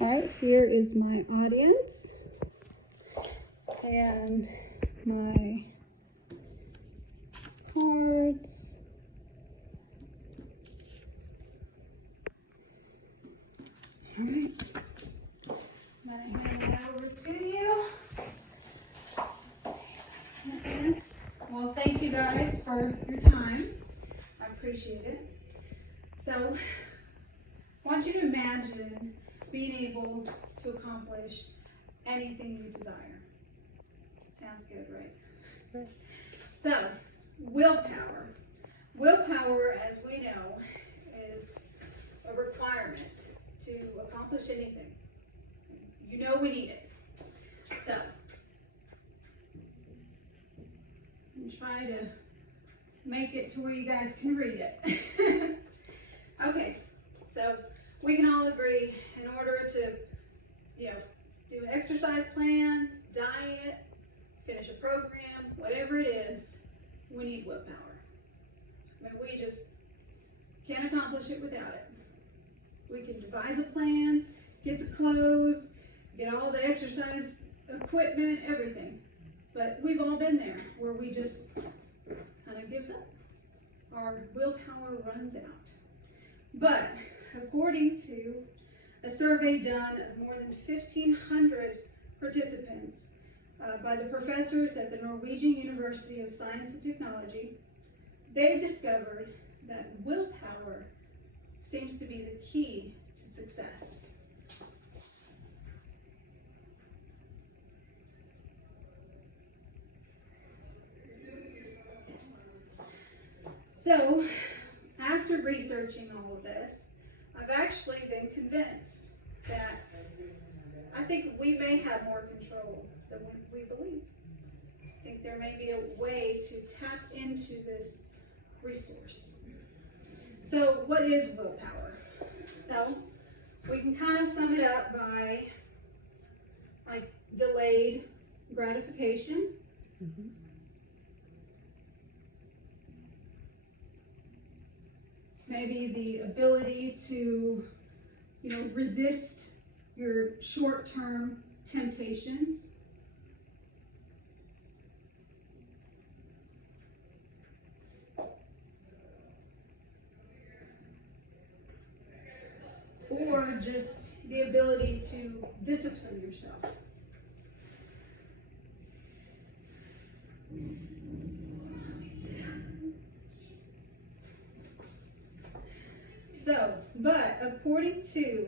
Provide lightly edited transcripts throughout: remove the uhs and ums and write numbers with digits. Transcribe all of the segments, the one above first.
All right, here is my audience and my cards. All right, I'm gonna hand it over to you. Yes. Well, thank you guys for your time. I appreciate it. So, I want you to imagine being able to accomplish anything you desire. Sounds good, right? So, willpower. Willpower, as we know, is a requirement to accomplish anything. You know we need it. So, I'm trying to make it to where you guys can read it. Okay, so we can all agree in order to, do an exercise plan, diet, finish a program, whatever it is, we need willpower. I mean, we just can't accomplish it without it. We can devise a plan, get the clothes, get all the exercise equipment, everything. But we've all been there where we just kind of gives up. Our willpower runs out. But according to a survey done of more than 1,500 participants by the professors at the Norwegian University of Science and Technology, they've discovered that willpower seems to be the key to success. So, after researching all of this, I've actually been convinced that I think we may have more control than we believe. I think there may be a way to tap into this resource. So, what is willpower? So, we can kind of sum it up by like delayed gratification. Mm-hmm. Maybe the ability to, resist your short-term temptations. Or just the ability to discipline yourself. So, but according to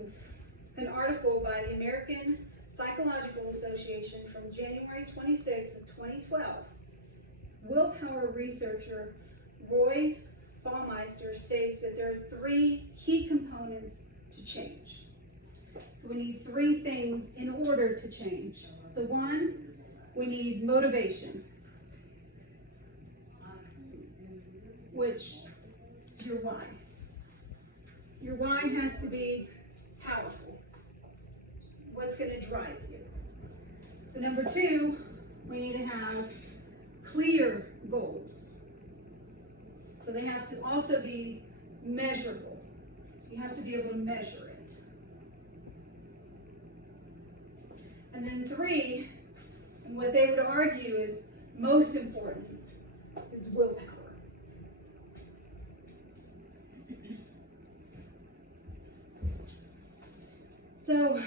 an article by the American Psychological Association from January 26 of 2012, willpower researcher Roy Baumeister states that there are 3 key components to change. So we need 3 things in order to change. So 1, we need motivation, which is your why. Your why has to be powerful. What's going to drive you? So number 2, we need to have clear goals. So they have to also be measurable. So you have to be able to measure it. And then 3, and what they would argue is most important, is willpower. So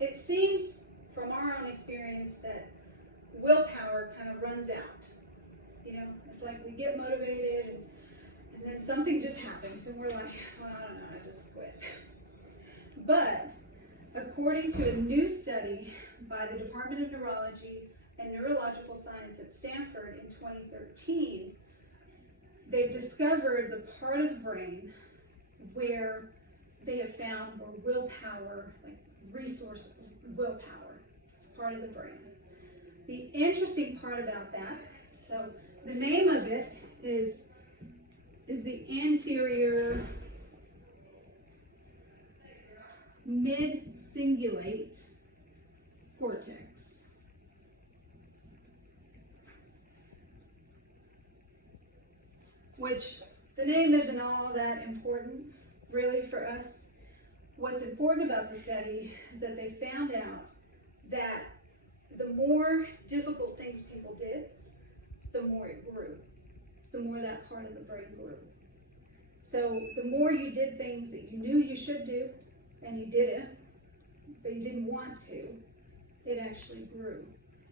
it seems from our own experience that willpower kind of runs out. It's like we get motivated and then something just happens and we're like, well, I don't know, I just quit. But according to a new study by the Department of Neurology and Neurological Science at Stanford in 2013, they've discovered the part of the brain where they have found where willpower, like resource willpower, it's part of the brain. The interesting part about that, so the name of it is the anterior mid-cingulate cortex. Which the name isn't all that important really for us, what's important about the study is that they found out that the more difficult things people did, the more it grew, the more that part of the brain grew. So the more you did things that you knew you should do, and you did it, but you didn't want to, it actually grew.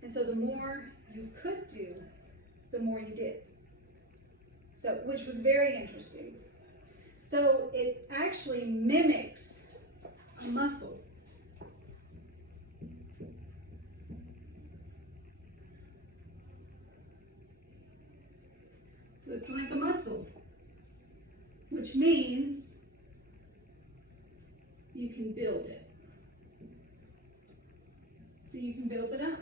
And so the more you could do, the more you did. So, which was very interesting. So it actually mimics a muscle. So it's like a muscle, which means you can build it. So you can build it up.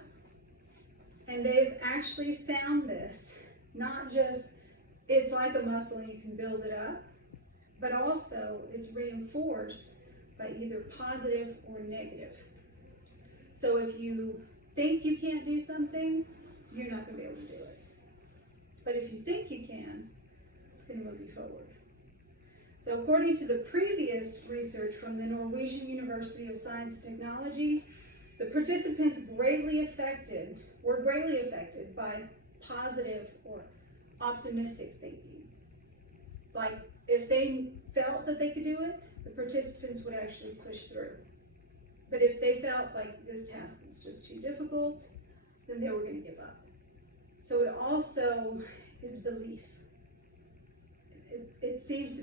And they've actually found this, not just it's like a muscle and you can build it up, but also it's reinforced by either positive or negative. So if you think you can't do something, you're not going to be able to do it. But if you think you can, it's going to move you forward. So according to the previous research from the Norwegian University of Science and Technology, the participants were greatly affected by positive or optimistic thinking. Like if they felt that they could do it, the participants would actually push through. But if they felt like this task is just too difficult, then they were going to give up. So it also is belief. It seems to be